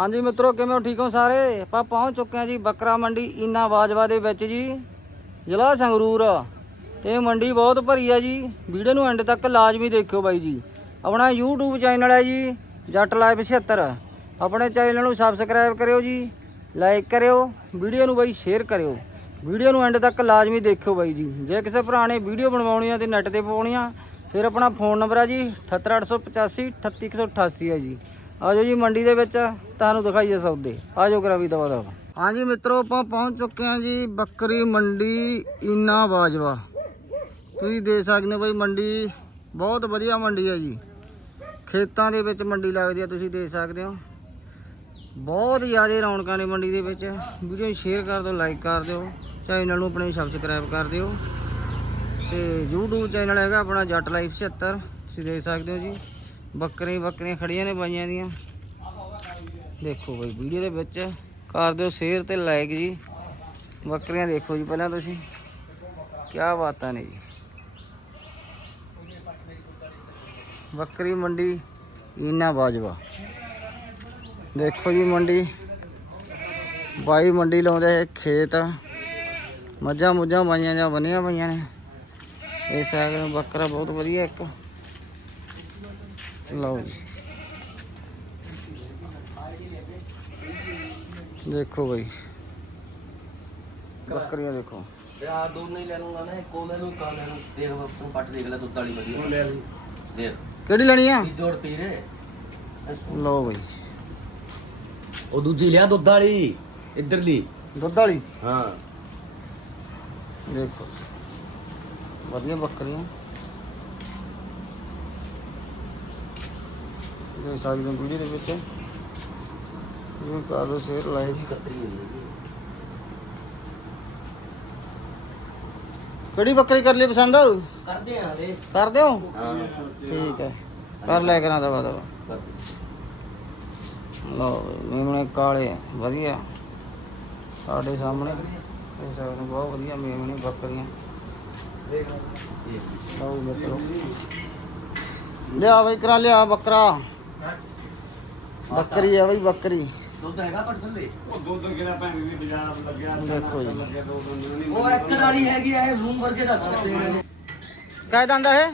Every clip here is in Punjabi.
ਹਾਂਜੀ ਮਿੱਤਰੋ, ਕਿਵੇਂ ਹੋ? ਠੀਕ ਹੋ ਸਾਰੇ? ਆਪਾਂ ਪਹੁੰਚ ਚੁੱਕੇ ਹਾਂ ਜੀ ਬੱਕਰਾ ਮੰਡੀ ਇਨਾ ਬਾਜਵਾ ਦੇ ਵਿੱਚ ਜੀ, ਜ਼ਿਲ੍ਹਾ ਸੰਗਰੂਰ। ਤੇ ਇਹ ਮੰਡੀ ਬਹੁਤ ਭਰੀ ਆ ਜੀ। ਵੀਡੀਓ ਨੂੰ ਐਂਡ ਤੱਕ ਲਾਜ਼ਮੀ ਦੇਖਿਓ ਬਾਈ ਜੀ। ਆਪਣਾ YouTube ਚੈਨਲ ਹੈ ਜੀ, ਜੱਟ ਲਾਈਵ 76 ਆਪਣੇ ਚੈਨਲ ਨੂੰ ਸਬਸਕ੍ਰਾਈਬ ਕਰਿਓ ਜੀ ਲਾਈਕ ਕਰਿਓ, ਵੀਡੀਓ ਨੂੰ ਬਾਈ ਸ਼ੇਅਰ ਕਰਿਓ। ਵੀਡੀਓ ਨੂੰ ਐਂਡ ਤੱਕ ਲਾਜ਼ਮੀ ਦੇਖਿਓ ਬਾਈ ਜੀ। ਜੇ ਕਿਸੇ ਭਰਾ ਨੇ ਵੀਡੀਓ ਬਣਵਾਉਣੀ ਆ ਤੇ ਨੈਟ ਤੇ ਪਾਉਣੀ ਆ, ਫਿਰ ਆਪਣਾ ਫੋਨ ਨੰਬਰ ਆ ਜੀ 78885 38188 ਹੈ ਜੀ। ਆਜੋ ਜੀ ਮੰਡੀ ਦੇ ਵਿੱਚ, ਤੁਹਾਨੂੰ ਦਿਖਾਈਏ ਸੌਦੇ। ਆਜੋ ਕਰਾ ਵੀ ਦਵਾ ਦਵਾ। ਹਾਂਜੀ ਮਿੱਤਰੋ, ਆਪਾਂ ਪਹੁੰਚ ਚੁੱਕੇ ਹਾਂ ਜੀ ਬੱਕਰੀ ਮੰਡੀ ਇਨਾ ਬਾਜਵਾ। ਤੁਸੀਂ ਦੇਖ ਸਕਦੇ ਹੋ ਬਈ, ਮੰਡੀ ਬਹੁਤ ਵਧੀਆ ਮੰਡੀ ਹੈ ਜੀ। ਖੇਤਾਂ ਦੇ ਵਿੱਚ ਮੰਡੀ ਲੱਗਦੀ ਆ ਤੁਸੀਂ ਦੇਖ ਸਕਦੇ ਹੋ। ਬਹੁਤ ਜ਼ਿਆਦਾ ਰੌਣਕਾਂ ਨੇ ਮੰਡੀ ਦੇ ਵਿੱਚ। ਵੀਡੀਓ ਨੂੰ ਸ਼ੇਅਰ ਕਰ ਦਿਓ ਲਾਈਕ ਕਰ ਦਿਓ। ਚੈਨਲ ਨੂੰ ਆਪਣੇ ਸਬਸਕ੍ਰਾਈਬ ਕਰ ਦਿਓ। ਤੇ YouTube ਚੈਨਲ ਹੈਗਾ ਆਪਣਾ ਜੱਟ ਲਾਈਫ 76 ਤੁਸੀਂ ਦੇਖ ਸਕਦੇ ਹੋ ਜੀ। ਬੱਕਰੀਆਂ ਬੱਕਰੀਆਂ ਖੜੀਆਂ ਨੇ ਬਾਈਆਂ ਦੀਆਂ। ਦੇਖੋ ਬਈ, ਵੀਡੀਓ ਦੇ ਵਿੱਚ ਕਰ ਦਿਓ ਸ਼ੇਅਰ ਤੇ ਲਾਈਕ ਜੀ। ਬੱਕਰੀਆਂ ਦੇਖੋ ਜੀ ਪਹਿਲਾਂ ਤੁਸੀਂ। ਕੀ ਬਾਤਾਂ ਨੇ ਜੀ। ਬੱਕਰੀ ਮੰਡੀ ਇਨਾ ਬਾਜਵਾ ਦੇਖੋ ਜੀ ਮੰਡੀ। ਬਾਈ ਮੰਡੀ ਲਾਉਂਦੇ ਇਹ ਖੇਤ। ਮੱਝਾਂ ਮੁੱਝਾਂ ਬਾਈਆਂ ਜਾਂ ਬੰਨੀਆਂ ਪਈਆਂ ਨੇ। ਇਹ ਸਾਗ ਬੱਕਰਾ ਬਹੁਤ ਵਧੀਆ ਇੱਕ। ਲਓ ਜੀ। ਦੇਖੋ ਬਈ। ਬੱਕਰੀਆਂ ਦੇਖੋ। ਯਾਰ ਦੋਨੇ ਹੀ ਲੈ ਲੂੰਗਾ ਨਾ ਇੱਕੋ ਲੈ ਲੂੰ ਕਾ ਲੈ ਲੂੰ ਦੇਖ ਉਸ ਪੱਟ ਦੇਖ ਲੈ ਦੁੱਧ ਵਾਲੀ ਵਧੀਆ। ਲੈ ਲੂੰ ਦੇਖ। ਕਿਹੜੀ ਲੈਣੀ ਆ? ਜੋੜ ਪੀ ਰੇ ਲਓ ਬਈ। ਉਹ ਦੂਜੀ ਲਿਆ ਦੁੱਧ ਵਾਲੀ ਇੱਧਰਲੀ। ਦੁੱਧ ਵਾਲੀ? ਹਾਂ। ਦੇਖੋ। ਵਧੀਆ ਬੱਕਰੀਆਂ। ਜੇ ਸਾਰੀ ਦਿਨ ਵੀਡੀਓ ਦੇ ਵਿੱਚ ਜਿਵੇਂ ਕਰ ਦੋ ਸ਼ੇਅਰ ਲਾਈਕ ਹੈ ਕਿਹੜੀ ਬੱਕਰੀ ਕਰ ਲਈ ਪਸੰਦ? ਕਰਦੇ ਆ ਲੈ ਕਰ ਦਿਓ ਹਾਂ। ਠੀਕ ਹੈ। ਕਰ ਲੈ ਕਰਾਂ ਦਵਾ ਦਵਾ। ਲਓ ਮੇਮਣੇ ਕਾਲੇ ਵਧੀਆ। ਸਾਡੇ ਸਾਹਮਣੇ ਇਹ ਸਕਦੇ ਹੋ, ਬਹੁਤ ਵਧੀਆ ਮੇਮਣੇ ਬੱਕਰੀਆਂ। ਲਓ ਮਿੱਤਰੋ। ਲਿਆ ਬਈ ਕਰਾ ਲਿਆ ਬੱਕਰਾ। ਬੱਕਰੀ ਆ ਬਈ ਬੱਕਰੀ। ਦੁੱਧ ਹੈਗਾ ਪੱਟ ਥੱਲੇ? ਦੇਖੋ ਜੀ। ਉਹ ਇੱਕ ਵਾਲੀ ਹੈਗੀ ਆ ਇਹ ਰੂਮ ਵਰਗੇ ਦਾ ਸਾਡੇ ਨੇ ਕਾਇ ਦੰਦਾ ਹੈ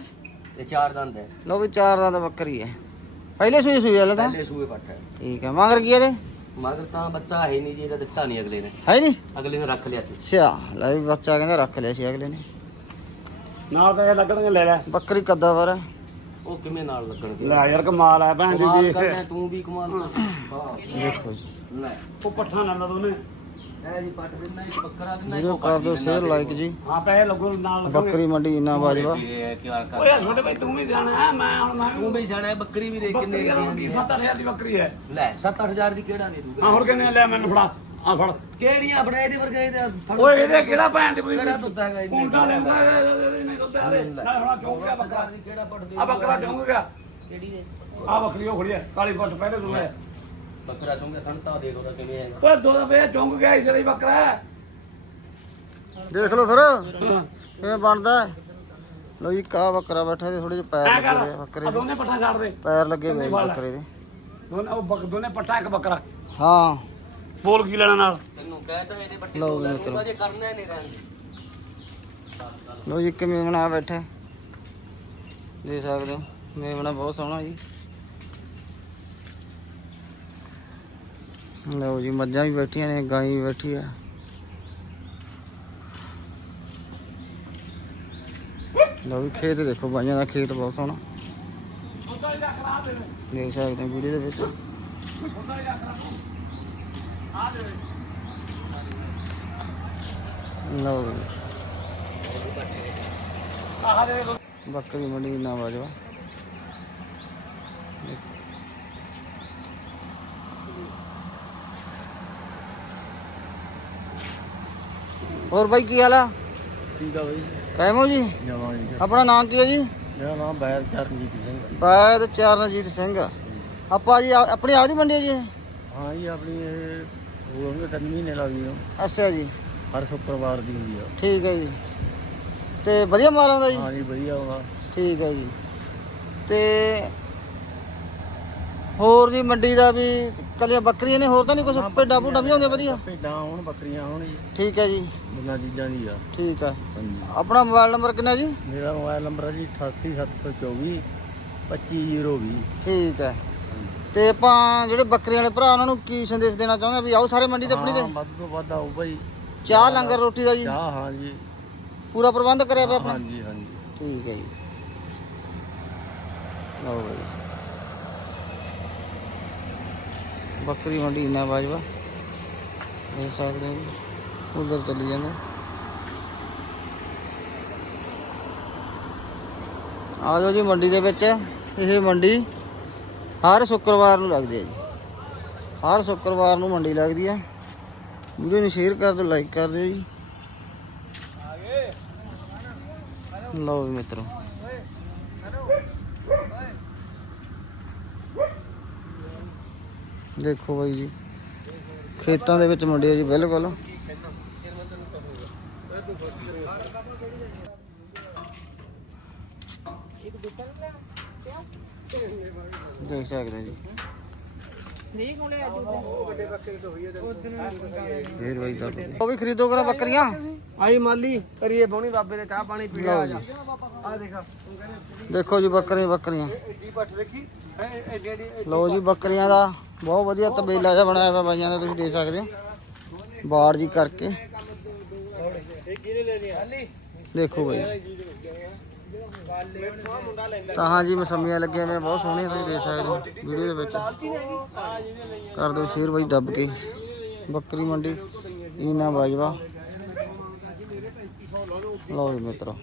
ਇਹ? ਚਾਰ ਦੰਦ ਹੈ। ਵੀ ਚਾਰ ਦਾ ਬੱਕਰੀ ਹੈ। ਪਹਿਲੇ ਸੂਈ ਸੂਈ ਵਾਲਾ ਤਾਂ? ਪਹਿਲੇ ਸੂਏ ਪੱਟ ਹੈ। ਠੀਕ ਹੈ ਮਗਰ ਕੀ ਇਹਦੇ? ਮਗਰ ਤਾਂ ਬੱਚਾ ਹੈ ਨਹੀਂ ਜੀ ਇਹਦਾ ਦਿੱਤਾ ਨਹੀਂ ਅਗਲੇ ਨੇ। ਹੈ ਨਹੀਂ? ਅਗਲੇ ਨੇ ਰੱਖ ਲਿਆ ਤੇ ਅੱਛਾ ਲੈ ਵੀ ਬੱਚਾ ਕਹਿੰਦਾ ਰੱਖ ਲਿਆ ਸੀ ਅਗਲੇ ਨੇ। ਲੱਗਣਗੇ ਲੈ ਲੈ। ਬੱਕਰੀ ਕੱਦਾ ਵਰ ਉਹ ਕਿਵੇਂ ਨਾਲ ਲੱਗਣਗੇ ਲੈ ਯਾਰ ਕਮਾਲ ਆ ਭੈਣ ਕਮਾਲ ਦੀ। ਕਰਦਾ ਤੂੰ ਵੀ ਕਮਾਲ ਕਰ ਦੇਖੋ ਜੀ। ਲੈ। ਉਹ ਪੱਠਾ ਨਾ ਲਾ ਦੋਨੇ ਇਹ ਜੀ ਪੱਟ ਦਿੰਦਾ ਇੱਕ ਬੱਕਰਾ ਦਿੰਦਾ ਵੀਡੀਓ ਕਰ ਦਿਓ ਸ਼ੇਅਰ ਲਾਈਕ ਜੀ। ਹਾਂ ਪੈਸੇ ਲੱਗੂ ਨਾਲ ਬੱਕਰੀ ਮੰਡੀ ਇਨਾ ਬਾਜਵਾ। ਕਿਆ ਕਰ ਓਏ ਛੋਟੇ ਭਾਈ ਤੂੰ ਵੀ ਜਾਣਾ ਹੈ ਮੈਂ ਹੁਣ ਮੈਂ ਤੂੰ ਵੀ ਜਾਣਾ ਹੈ ਬੱਕਰੀ ਵੀ ਦੇ ਕਿੰਨੇ ਬੱਕਰੀ ਦੀ ਦੀ 7-8000 ਦੀ ਬੱਕਰੀ ਹੈ। ਲੈ 7-8000 ਦੀ ਕਿਹੜਾ ਦੇ ਦੂਗਾ? ਹਾਂ ਹੁਣ ਕਿੰਨੇ ਲੈ ਮੈਨੂੰ ਫੜਾ। ਆ ਫੜ। ਕਿਹੜੀਆਂ ਆਪਣੇ ਇਹਦੇ ਵਰਗੇ ਇਹਦੇ ਓਏ ਇਹਦੇ ਕਿਹੜਾ ਭੈਣ ਦੀ ਬੁਰੀ ਕਿਹੜਾ ਦੁੱਧ ਹੈਗਾ ਇਹਨੇ ਕੁੰਟਾ ਲੈਂਦਾ ਨਹੀਂ ਦੁੱਧ ਵਾਲੇ। ਨਾ ਹੁਣ ਚੌਂਕ ਗਿਆ ਬੱਕਰਾ। ਕਿਹੜਾ ਪੱਟ ਆ ਬੱਕਰਾ ਚੌਂਕ ਗਿਆ ਕਿਹੜੀ ਦੇ? ਆ ਬੱਕਰੀ ਉਹ ਖੜੀ ਹੈ ਕਾਲੀ ਪੱਟ ਪਹਿਲੇ ਤੋਂ ਲੈ ਬੱਕਰਾ ਚੁੰਗੇ ਥਣਤਾ ਦੇਖ ਉਹਦਾ ਕਿਵੇਂ ਹੈ ਓਏ ਦੋ ਵੇ ਚੌਂਕ ਗਿਆ ਇਸੇ ਦਾ ਹੀ ਬੱਕਰਾ। ਹੈ ਦੇਖ ਲਓ ਫਿਰ। ਇਹ ਬਣਦਾ ਹੈ। ਲਓ ਜੀ ਕਾ ਬੱਕਰਾ ਬੈਠਾ ਤੇ ਥੋੜੇ ਜਿਹੇ ਪੈਰ ਐ ਲੱਗੇ ਕਰ। ਹੋਏ ਆ ਬੱਕਰੇ ਆ ਦੇ। ਦੋਨੇ ਪੱਠਾ ਛੱਡ ਦੇ। ਪੈਰ ਲੱਗੇ ਹੋਏ ਆ ਜੀ ਬੱਕਰੇ ਦੇ। ਦੋਨੇ ਉਹ ਬੱਕ- ਦੋਨੇ ਪੱਠਾ ਇੱਕ ਬੱਕਰਾ। ਹਾਂ। ਬੋਲ ਕੀ ਲੈਣਾ ਨਾਲ? ਤੈਨੂੰ ਕਹਿ ਤਾ ਇਹਦੇ ਪੱਟੀ ਲਓ ਲੈ ਮਿੱਤਰੋ। ਜੇ ਕਰਨਾ ਨਹੀਂ ਰਹਿਣ ਲਓ ਜੀ ਕਿਵੇਂ ਬਣਾ ਬੈਠਾ। ਦੇਖ ਸਕਦੇ ਹੋ ਮੇਵਣਾ ਬਹੁਤ ਸੋਹਣਾ ਜੀ। ਲਓ ਜੀ ਮੱਝਾਂ ਵੀ ਬੈਠੀਆਂ ਨੇ ਗਾਂ ਵੀ ਬੈਠੀ ਆ। ਲਓ ਵੀ ਖੇਤ ਦੇਖੋ ਬਾਈਆਂ ਦਾ ਖੇਤ ਬਹੁਤ ਸੋਹਣਾ। ਦੇਖ ਸਕਦੇ ਹੋ ਵੀਡੀਓ ਦੇ ਵਿੱਚ। ਲਓ ਜੀ। ਬੱਕਰੀ ਮੰਡੀ ਨਾ ਵਾਜਵਾ ਹੋਰ ਬਾਈ ਕੀ ਹਾਲ ਆ? ਠੀਕ ਆ ਬਈ। ਕਾਇਮ ਹੋ ਜੀ? ਜਮਾ ਜੀ। ਆਪਣਾ ਨਾਮ ਕੀ ਹੈ ਜੀ? ਮੇਰਾ ਨਾਮ ਬੈਰ ਚਰਨਜੀਤ ਸਿੰਘ ਬੈਦ ਚਰਨਜੀਤ ਸਿੰਘ। ਆਪਾਂ ਜੀ ਆ- ਆਪਣੀ ਆਪਦੀ ਮੰਡੀ ਹੈ ਜੀ ਇਹ? ਹਾਂ ਜੀ ਆਪਣੀ ਇਹ ਹੋਣਗੇ ਤਿੰਨ ਮਹੀਨੇ ਲੱਗ ਗਏ ਅੱਛਾ ਜੀ। ਹਰ ਸ਼ੁੱਕਰਵਾਰ ਦੀ ਹੁੰਦੀ ਆ। ਠੀਕ ਹੈ ਜੀ। ਤੇ ਵਧੀਆ ਮਾਲ ਆਉਂਦਾ ਜੀ? ਹਾਂ ਜੀ ਵਧੀਆ ਹੋਗਾ ਠੀਕ ਹੈ ਜੀ। ਤੇ ਹੋਰ ਜੀ ਮੰਡੀ ਦਾ ਵੀ ਕੱਲੀਆਂ ਬੱਕਰੀਆਂ ਨੇ ਹੋਰ ਤਾਂ ਨਹੀਂ ਕੁਝ ਭੇਡਾਂ ਭੂਡਾਂ ਵੀ ਆਉਂਦੀਆਂ ਵਧੀਆ? ਭੇਡਾਂ ਹੋਣ ਬੱਕਰੀਆਂ ਹੋਣ ਜੀ। ਠੀਕ ਹੈ ਜੀ। ਬਿਨਾਂ ਚੀਜ਼ਾਂ ਦੀ ਆ। ਠੀਕ ਹੈ ਹਾਂਜੀ। ਆਪਣਾ ਮੋਬਾਈਲ ਨੰਬਰ ਕਿੰਨਾ ਜੀ? ਮੇਰਾ ਮੋਬਾਈਲ ਨੰਬਰ ਹੈ ਜੀ 88724 25020 ਠੀਕ ਹੈ। ਤੇ ਆਪਾਂ ਜਿਹੜੇ ਬੱਕਰੀਆਂ ਵਾਲੇ ਭਰਾ ਉਹਨਾਂ ਨੂੰ ਕੀ ਸੰਦੇਸ਼ ਦੇਣਾ ਚਾਹੁੰਦੇ ਆ ਵੀ ਆਓ ਸਾਰੇ ਮੰਡੀ ਤੇ ਆਪਣੀ ਤੇ? ਵੱਧ ਤੋਂ ਵੱਧ ਆਓ ਭਾਈ ਚਾਹ ਲੰਗਰ ਰੋਟੀ ਦਾ ਜੀ? ਚਾਹ ਹਾਂ ਜੀ। ਪੂਰਾ ਪ੍ਰਬੰਧ ਕਰਿਆ ਪਿਆ ਆਪਣਾ? ਹਾਂਜੀ ਹਾਂਜੀ। ਠੀਕ ਹੈ ਜੀ। ਲਓ ਬਈ। ਬੱਕਰੀ ਮੰਡੀ ਇਨਾ ਬਾਜਵਾ ਦੇਖ ਸਕਦੇ ਹੋ। ਉਧਰ ਚੱਲੀ ਜਾਂਦੇ। ਆ ਜਾਓ ਜੀ ਮੰਡੀ ਦੇ ਵਿੱਚ। ਇਹ ਮੰਡੀ ਹਰ ਸ਼ੁੱਕਰਵਾਰ ਨੂੰ ਲੱਗਦੀ ਹੈ ਜੀ। ਹਰ ਸ਼ੁੱਕਰਵਾਰ ਨੂੰ ਮੰਡੀ ਲੱਗਦੀ ਹੈ ਵੀਡੀਓ ਨੂੰ ਸ਼ੇਅਰ ਕਰ ਦਿਓ ਲਾਈਕ ਕਰ ਦਿਓ ਜੀ। ਲਓ ਵੀ ਮਿੱਤਰੋ। ਦੇਖੋ ਬਾਈ ਜੀ, ਖੇਤਾਂ ਦੇ ਵਿੱਚ ਮੰਡੀ ਹੈ ਜੀ, ਬਿਲਕੁਲ। ਦੇਖ ਸਕਦੇ ਜੀ। ਫੇਰ ਬਾਈ ਦਾ ਉਹ ਵੀ ਖਰੀਦੋ ਕਰਾ ਬੱਕਰੀਆਂ। ਆਈ ਮਾਲੀ ਕਰੀਏ ਬੋਣੀ ਬਾਬੇ ਦੇ ਚਾਹ ਪਾਣੀ ਪੀ ਲਓ ਜੀ। ਆ ਦੇਖਾ। ਦੇਖੋ ਜੀ ਬੱਕਰੀਆਂ ਬੱਕਰੀਆਂ। ਜੀ ਪੱਠ ਦੇਖੀ। ਐਡੀ ਐਡੀ ਲਓ ਜੀ ਬੱਕਰੀਆਂ ਦਾ ਬਹੁਤ ਵਧੀਆ ਤਬੇਲਾ ਜਿਹਾ ਬਣਾਇਆ ਹੋਇਆ ਬਾਈਆਂ ਦਾ ਤੁਸੀਂ ਦੇਖ ਸਕਦੇ ਹੋ। ਬਾੜ ਜੀ ਕਰਕੇ। ਦੇਖੋ ਬਾਈ। ਤਾਂ ਹਾਂ ਜੀ ਮਸੰਮੀਆਂ ਲੱਗੀਆਂ, ਮੈਂ ਬਹੁਤ ਸੋਹਣੀਆਂ ਤੁਸੀਂ ਦੇਖ ਸਕਦੇ ਹੋ ਵੀਡੀਓ ਦੇ ਵਿੱਚ। ਕਰ ਦਿਓ ਸ਼ੇਅਰ ਬਾਈ ਦੱਬ ਕੇ, ਬੱਕਰੀ ਮੰਡੀ, ਈਨਾ ਬਾਜਵਾ। ਲਓ ਜੀ ਮਿੱਤਰੋ।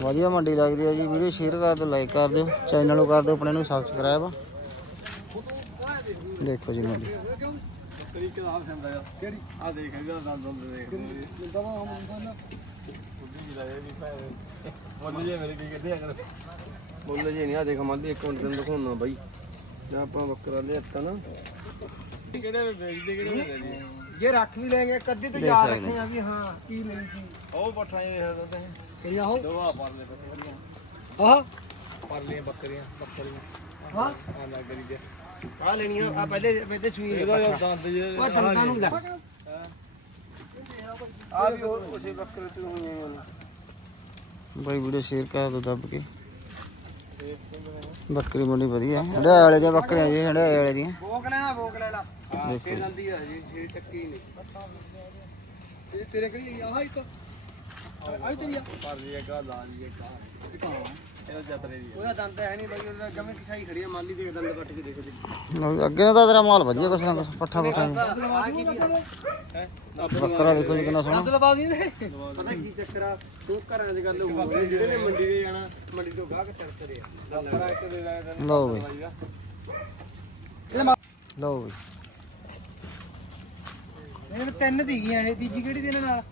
ਵਧੀਆ ਮੰਡੀ ਲੱਗਦੀ ਹੈ ਜੀ, ਵੀਡੀਓ ਸ਼ੇਅਰ ਕਰ ਦਿਓ ਲਾਈਕ ਕਰ ਦਿਓ, ਚੈਨਲ ਨੂੰ ਕਰ ਦਿਓ, ਆਪਣੇ ਨੂੰ ਸਬਸਕ੍ਰਾਈਬ ਦੇਖੋ ਜੀ ਮੰਡੀ। ਤਰੀਕੇ ਦਾ ਹਾਲ ਸੰਦਾ ਕਿਹੜੀ? ਆ ਦੇਖ, ਇਹਦਾ ਦੰਦ ਦੰਦ ਦੇਖ ਬੋਲ ਜੇ। ਮੇਰੇ ਬੋਲ ਜੇ ਨਹੀਂ ਆ ਦੇਖ ਮਾਲੀ ਇੱਕ ਮਿੰਟ ਤੈਨੂੰ ਦਿਖਾਉਣਾ ਬਾਈ। ਜੇ ਆਪਾਂ ਬੱਕਰਾ ਲਿਆਤਾ ਨਾ। ਕਿਹੜੇ ਵੇਚਦੇ ਕਿਹੜੇ ਵੇਚਦੇ? ਜੇ ਰੱਖ ਵੀ ਲੈਂਗੇ ਕੱਦੀ ਤੇ ਯਾਦ ਸਕਦੇ। ਰੱਖੇਗਾ ਵੀ ਹਾਂ ਕੀ ਲਈ ਸੀ ਉਹ ਪੱਠਾ ਇਹ ਤੇ ਕਿਹੜੀਆਂ ਹੋ ਦੋਵਾ ਪਰਲੇ ਬੱਕਰੀਆਂ। ਹਾਂ ਪਰਲੀਆਂ ਬੱਕਰੀਆਂ ਬੱਕਰੀਆਂ। ਹਾਂ। ਆ ਲੱਗਰੀ ਦੇ ਆ ਲੈਣੀਆਂ ਆ ਪਹਿਲੇ ਪਹਿਲੇ ਸੂਈ ਜੇ ਉਹ ਦੰਦਾਂ ਨੂੰ ਲੈ। ਆ ਵੀ ਹੋਰ ਉਸੇ ਬੱਕਰੇ ਤੇ ਹੋਈਆਂ ਬਾਈ ਵੀਡੀਓ ਸ਼ੇਅਰ ਕਰ ਦਿਓ ਦੱਬ ਕੇ। ਬੱਕਰੀ ਮੰਡੀ ਵਧੀਆ। ਹੰਡਾ ਵਾਲੇ ਦੀਆਂ ਬੱਕਰੀਆਂ ਜੀ ਹੰਡਾ ਵਾਲੇ ਦੀਆਂ। ਭੋਗ ਲੈਣਾ ਭੋਗ ਲੈ ਲਾ ਹਾਂ ਛੇ ਦੰਦੀ ਆ ਜੀ ਛੇ ਚੱਕੀ ਨਹੀਂ ਤੇਰੇ ਕਿਹੜੀ ਆਹ ਇੱਕ ਆਈ ਤੇਰੀ ਆ ਪਰ ਲਈ ਇੱਕ ਲਾ ਲਈ ਇੱਕ ਇਹਦਾ ਜਤਰੇ ਦੀ ਉਹਦਾ ਦੰਦ ਹੈ ਨਹੀਂ ਬਾਈ ਉਹਦਾ ਜਮੇ ਕਿਸਾਈ ਖੜੀ ਆ ਮਾਲੀ ਦੇ ਦੰਦ ਕੱਟ ਕੇ ਦੇਖੋ ਜੀ ਲਓ ਜੀ, ਅੱਗੇ ਤਾਂ ਤੇਰਾ ਮਾਲ ਵਧੀਆ ਕੁਛ ਨਾ ਕੁਛ ਪੱਠਾ ਪੱਠਾ ਜੀ। ਆ ਕੀ ਦੀ ਹੈ? ਬੱਕਰਾ ਦੇਖੋ ਜੀ ਕਿੰਨਾ ਸੋਹਣਾ। ਲਵਾ ਦੀ ਪਤਾ ਕੀ ਚੱਕਰ ਆ ਤੂੰ ਘਰਾਂ ਦੀ ਗੱਲ ਹੋਊ ਜਿਹੜੇ ਨੇ ਮੰਡੀ ਦੇ ਜਾਣਾ ਮੰਡੀ ਤੋਂ ਗਾਹਕ ਚੜਕਦੇ ਆ। ਬੱਕਰਾ ਇੱਕ ਦੇ ਲੈ ਲਓ ਬਈ। ਲਓ ਬਈ। ਇਹ ਤਿੰਨ ਦੀਗੀਆਂ ਇਹ ਤੀਜੀ ਕਿਹੜੀ ਦੇ ਨਾਲ?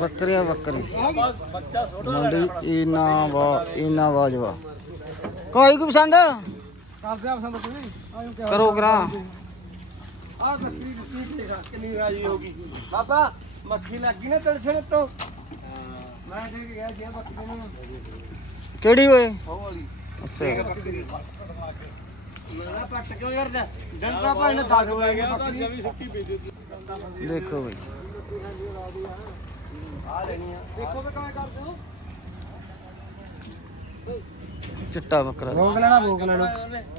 ਬੱਕਰੀਆਂ ਬੱਕਰੀ। ਮੰਡੀ ਇਨਾ ਵਾ ਇਨਾ ਵਾਜਵਾ ਕੋਈ ਕੋ ਪਸੰਦ? ਕਰਦੇ ਆ ਪਸੰਦ ਕੋਈ ਆਇਓ ਕਿਆ ਕਰੋ ਕਰਾ। ਆ ਮੱਖੀ ਦਿੱਤੀ ਦੇਖਾ ਕਿੰਨੀ ਰਾਜੀ ਹੋ ਗਈ ਬਾਬਾ ਮੱਖੀ ਲੱਗੀ ਨਾ ਤਲਸਣ ਤੋਂ। ਮੈਂ ਦੇਖ ਗਿਆ ਜੀ ਬੱਕਰੀ ਨੂੰ। ਕਿਹੜੀ ਓਏ? ਉਹ ਵਾਲੀ। ਅੱਛਾ। ਬੱਕਰੀ ਮੈਂ ਨਾ ਪੱਟ ਕਿਉਂ ਕਰਦਾ? ਡੰਡਾ ਭਾਈ ਨੇ 10 ਲੈ ਗਿਆ ਤਾਂ ਜਮੀ ਸੁੱਕੀ ਆ ਲੈਣੀ ਆ ਦੇਖੋ ਕਰਦੇ ਹੋ ਚਿੱਟਾ ਬੱਕਰਾ। ਭੋਗ ਲੈਣਾ ਭੋਗ ਲੈਣਾ।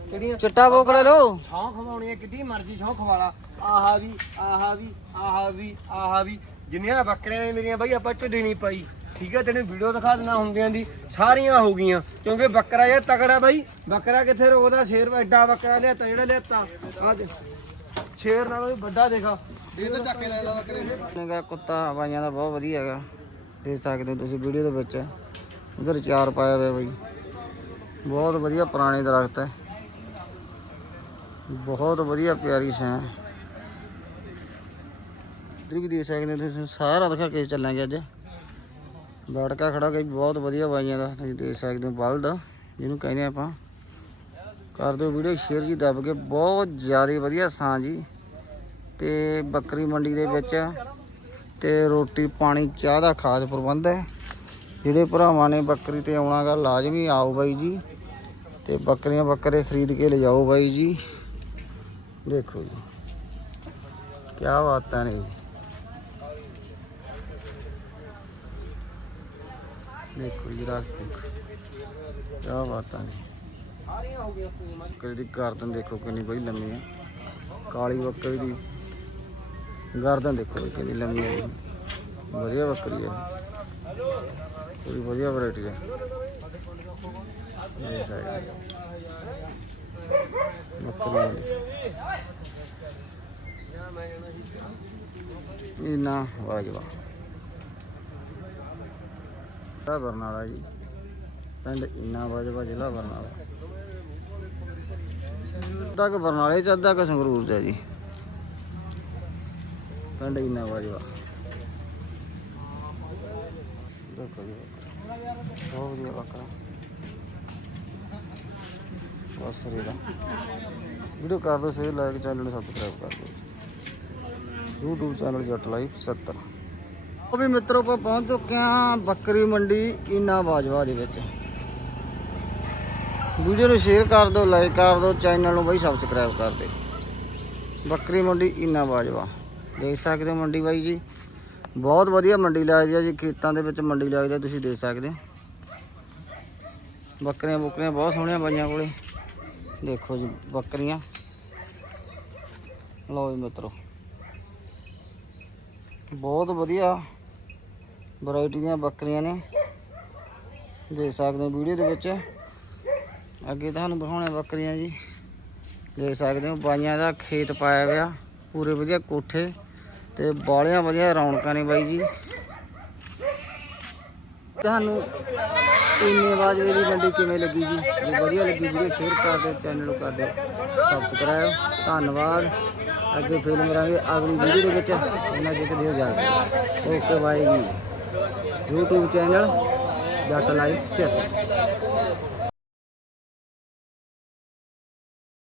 ਕਿਹੜੀਆਂ? ਚਿੱਟਾ ਬੋਕ ਲੈ ਲਓ। ਛਾਂ ਖਵਾਉਣੀ ਹੈ ਕਿੱਡੀ ਮਰਜ਼ੀ ਛਾਂ ਖਵਾਲਾ। ਆਹਾ ਵੀ ਆਹਾ ਵੀ ਆਹਾ ਵੀ ਆਹਾ ਵੀ। ਜਿੰਨੀਆਂ ਬੱਕਰੀਆਂ ਨੇ ਮੇਰੀਆਂ ਬਾਈ ਆਪਾਂ ਝੁੱਡੀ ਨਹੀਂ ਪਾਈ। ਠੀਕ ਹੈ ਤੈਨੂੰ ਵੀਡੀਓ ਦਿਖਾ ਦੇਣਾ ਹੁੰਦਿਆਂ ਦੀ। ਸਾਰੀਆਂ ਹੋ ਗਈਆਂ ਕਿਉਂਕਿ ਬੱਕਰਾ ਇਹ ਤਕੜਾ ਬਾਈ। ਬੱਕਰਾ ਕਿੱਥੇ ਰੋਕਦਾ? ਸ਼ੇਰ ਐਡਾ ਬੱਕਰਾ ਲਿਆਤਾ ਜਿਹੜਾ ਲਿਆਤਾ। ਆ ਦੇ ਸ਼ੇਰ ਨਾਲੋਂ ਵੀ ਵੱਡਾ ਦੇਖਾ। ਇਹ ਤਾਂ ਲੈ ਲਾ ਬੱਕਰੇ। ਨੇ ਕੁੱਤਾ ਬਾਈਆਂ ਦਾ ਬਹੁਤ ਵਧੀਆ ਹੈਗਾ। ਦੇਖ ਸਕਦੇ ਹੋ ਤੁਸੀਂ ਵੀਡੀਓ ਦੇ ਵਿੱਚ। ਉਧਰ ਚਾਰ ਪਾਇਆ ਹੋਇਆ ਬਾਈ। ਬਹੁਤ ਵਧੀਆ ਪੁਰਾਣੇ ਦਰਖਤ ਹੈ। ਬਹੁਤ ਵਧੀਆ ਪਿਆਰੀ ਸਾਂ ਹੈ। ਵੀ ਦੇਖ ਸਕਦੇ ਹੋ ਤੁਸੀਂ, ਸਾਰਾ ਦਿਖਾ ਕੇ ਚੱਲਾਂਗੇ ਅੱਜ। ਬਾੜਕਾ ਖੜਾ ਕੇ ਬਹੁਤ ਵਧੀਆ ਬਾਈਆਂ ਦਾ। ਤੁਸੀਂ ਦੇਖ ਸਕਦੇ ਹੋ ਬਲਦ, ਜਿਹਨੂੰ ਕਹਿੰਦੇ ਆਪਾਂ। ਕਰ ਦਿਓ ਵੀਡੀਓ, ਸ਼ੇਅਰ ਜੀ, ਦੱਬ ਕੇ। ਬਹੁਤ ਜ਼ਿਆਦਾ ਵਧੀਆ ਸਾਂ ਜੀ। ਤੇ ਬੱਕਰੀ ਮੰਡੀ ਦੇ ਵਿੱਚ ਤੇ ਰੋਟੀ, ਪਾਣੀ, ਚਾਹ ਦਾ ਖਾਦ ਪ੍ਰਬੰਧ ਹੈ। ਜਿਹੜੇ ਭਰਾਵਾਂ ਨੇ ਬੱਕਰੀ ਤੇ ਆਉਣਾਗਾ ਲਾਜ਼ਮੀ ਆਓ ਬਾਈ ਜੀ। ਤੇ ਬੱਕਰੀਆਂ ਬੱਕਰੇ ਖਰੀਦ ਕੇ ਲਿਜਾਓ ਬਾਈ ਜੀ। ਦੇਖੋ ਜੀ ਕੀ ਬਾਤਾਂ ਨੇ ਜੀ। ਦੇਖੋ ਜੀ, ਰਾਤ ਦੇਖੋ ਕੀ ਬਾਤਾਂ ਨੇ। ਬੱਕਰੀ ਦੀ ਗਰਦਨ ਦੇਖੋ ਕਿੰਨੀ ਬਈ ਲੰਮੀ ਹੈ। ਕਾਲੀ ਬੱਕਰੀ ਦੀ ਗਰਦਨ ਦੇਖੋ ਜੀ ਕਿੰਨੀ ਲੰਮੀ ਹੈ ਜੀ। ਵਧੀਆ ਬੱਕਰੀ ਹੈ। ਪੂਰੀ ਵਧੀਆ ਵੈਰਾਈਟੀ ਹੈ। ਇਹ ਸਾਈਡ ਬੱਕਰੀ ਹੈ ਇਹ ਨਾ ਵਾਜਵਾ। ਸਾ ਬਰਨਾਲਾ ਜੀ। ਪਿੰਡ ਇਨਾ ਵਾਜਵਾ ਜ਼ਿਲ੍ਹਾ ਬਰਨਾਲਾ। ਅੱਧਾ ਕੁ ਬਰਨਾਲੇ ਚ, ਅੱਧਾ ਕੁ ਸੰਗਰੂਰ ਚ ਹੈ ਜੀ। ਪਿੰਡ ਇਨਾ ਵਾਜਵਾ ਦੇਖੋ ਜੀ। ਬਹੁਤ ਵਧੀਆ ਬੱਕਰਾ ਬਸ ਦਾ ਵੀਡੀਓ ਕਰ ਦਿਓ ਸ਼ੇਅਰ ਲਾਈਕ ਚੈਨਲ ਨੂੰ ਸਬਸਕ੍ਰਾਈਬ ਕਰ ਦਿਓ। YouTube ਚੈਨਲ ਜੱਟ ਲਾਈਫ 70 ਉਹ ਵੀ ਮਿੱਤਰੋ ਆਪਾਂ ਪਹੁੰਚ ਚੁੱਕੇ ਹਾਂ ਬੱਕਰੀ ਮੰਡੀ ਇਨਾ ਬਾਜਵਾ ਦੇ ਵਿੱਚ। ਵੀਡੀਓ ਨੂੰ ਸ਼ੇਅਰ ਕਰ ਦਿਓ ਲਾਈਕ ਕਰ ਦਿਓ ਚੈਨਲ ਨੂੰ ਬਈ ਸਬਸਕ੍ਰਾਈਬ ਕਰ ਦਿਓ ਬੱਕਰੀ ਮੰਡੀ ਇਨਾ ਬਾਜਵਾ ਦੇਖ ਸਕਦੇ ਹੋ ਮੰਡੀ ਬਾਈ ਜੀ। ਬਹੁਤ ਵਧੀਆ ਮੰਡੀ ਲੱਗਦੀ ਹੈ ਜੀ, ਖੇਤਾਂ ਦੇ ਵਿੱਚ ਮੰਡੀ ਲੱਗਦੀ ਹੈ ਤੁਸੀਂ ਦੇਖ ਸਕਦੇ ਹੋ। ਬੱਕਰੀਆਂ ਬੁੱਕਰੀਆਂ ਬਹੁਤ ਸੋਹਣੀਆਂ ਬਾਈਆਂ ਕੋਲੇ। ਦੇਖੋ ਜੀ ਬੱਕਰੀਆਂ। ਲਓ ਜੀ ਮਿੱਤਰੋ। ਬਹੁਤ ਵਧੀਆ ਵੈਰਾਈਟੀ ਦੀਆਂ ਬੱਕਰੀਆਂ ਨੇ। ਦੇਖ ਸਕਦੇ ਹੋ ਵੀਡੀਓ ਦੇ ਵਿੱਚ। ਅੱਗੇ ਤੁਹਾਨੂੰ ਦਿਖਾਉਣੇ ਬੱਕਰੀਆਂ ਜੀ। ਦੇਖ ਸਕਦੇ ਹੋ ਬਾਈਆਂ ਦਾ ਖੇਤ ਪਾਇਆ ਗਿਆ ਪੂਰੇ ਵਧੀਆ ਕੋਠੇ। ਤੇ ਬਾਲੀਆਂ ਵਧੀਆ ਰੌਣਕਾਂ ਨੇ ਬਾਈ ਜੀ। ਤੁਹਾਨੂੰ ਇੰਨੇ ਆਵਾਜ਼ ਦੀ ਮੰਡੀ ਕਿਵੇਂ ਲੱਗੀ ਜੀ? ਜੇ ਵਧੀਆ ਲੱਗੀ ਵੀਡੀਓ ਸ਼ੇਅਰ ਕਰ ਦਿਓ, ਚੈਨਲ ਨੂੰ ਕਰ ਦਿਓ ਸਬਸਕ੍ਰਾਈਬ ਧੰਨਵਾਦ। ਅੱਗੇ ਫਿਰ ਮਿਲਾਂਗੇ ਅਗਲੀ ਵੀਡੀਓ ਦੇ ਵਿੱਚ। ਇਹਨਾਂ ਜਿੱਤ ਦਿਓ ਜਾ ਓਕੇ ਬਾਈ ਜੀ। YouTube channel Jatt live 76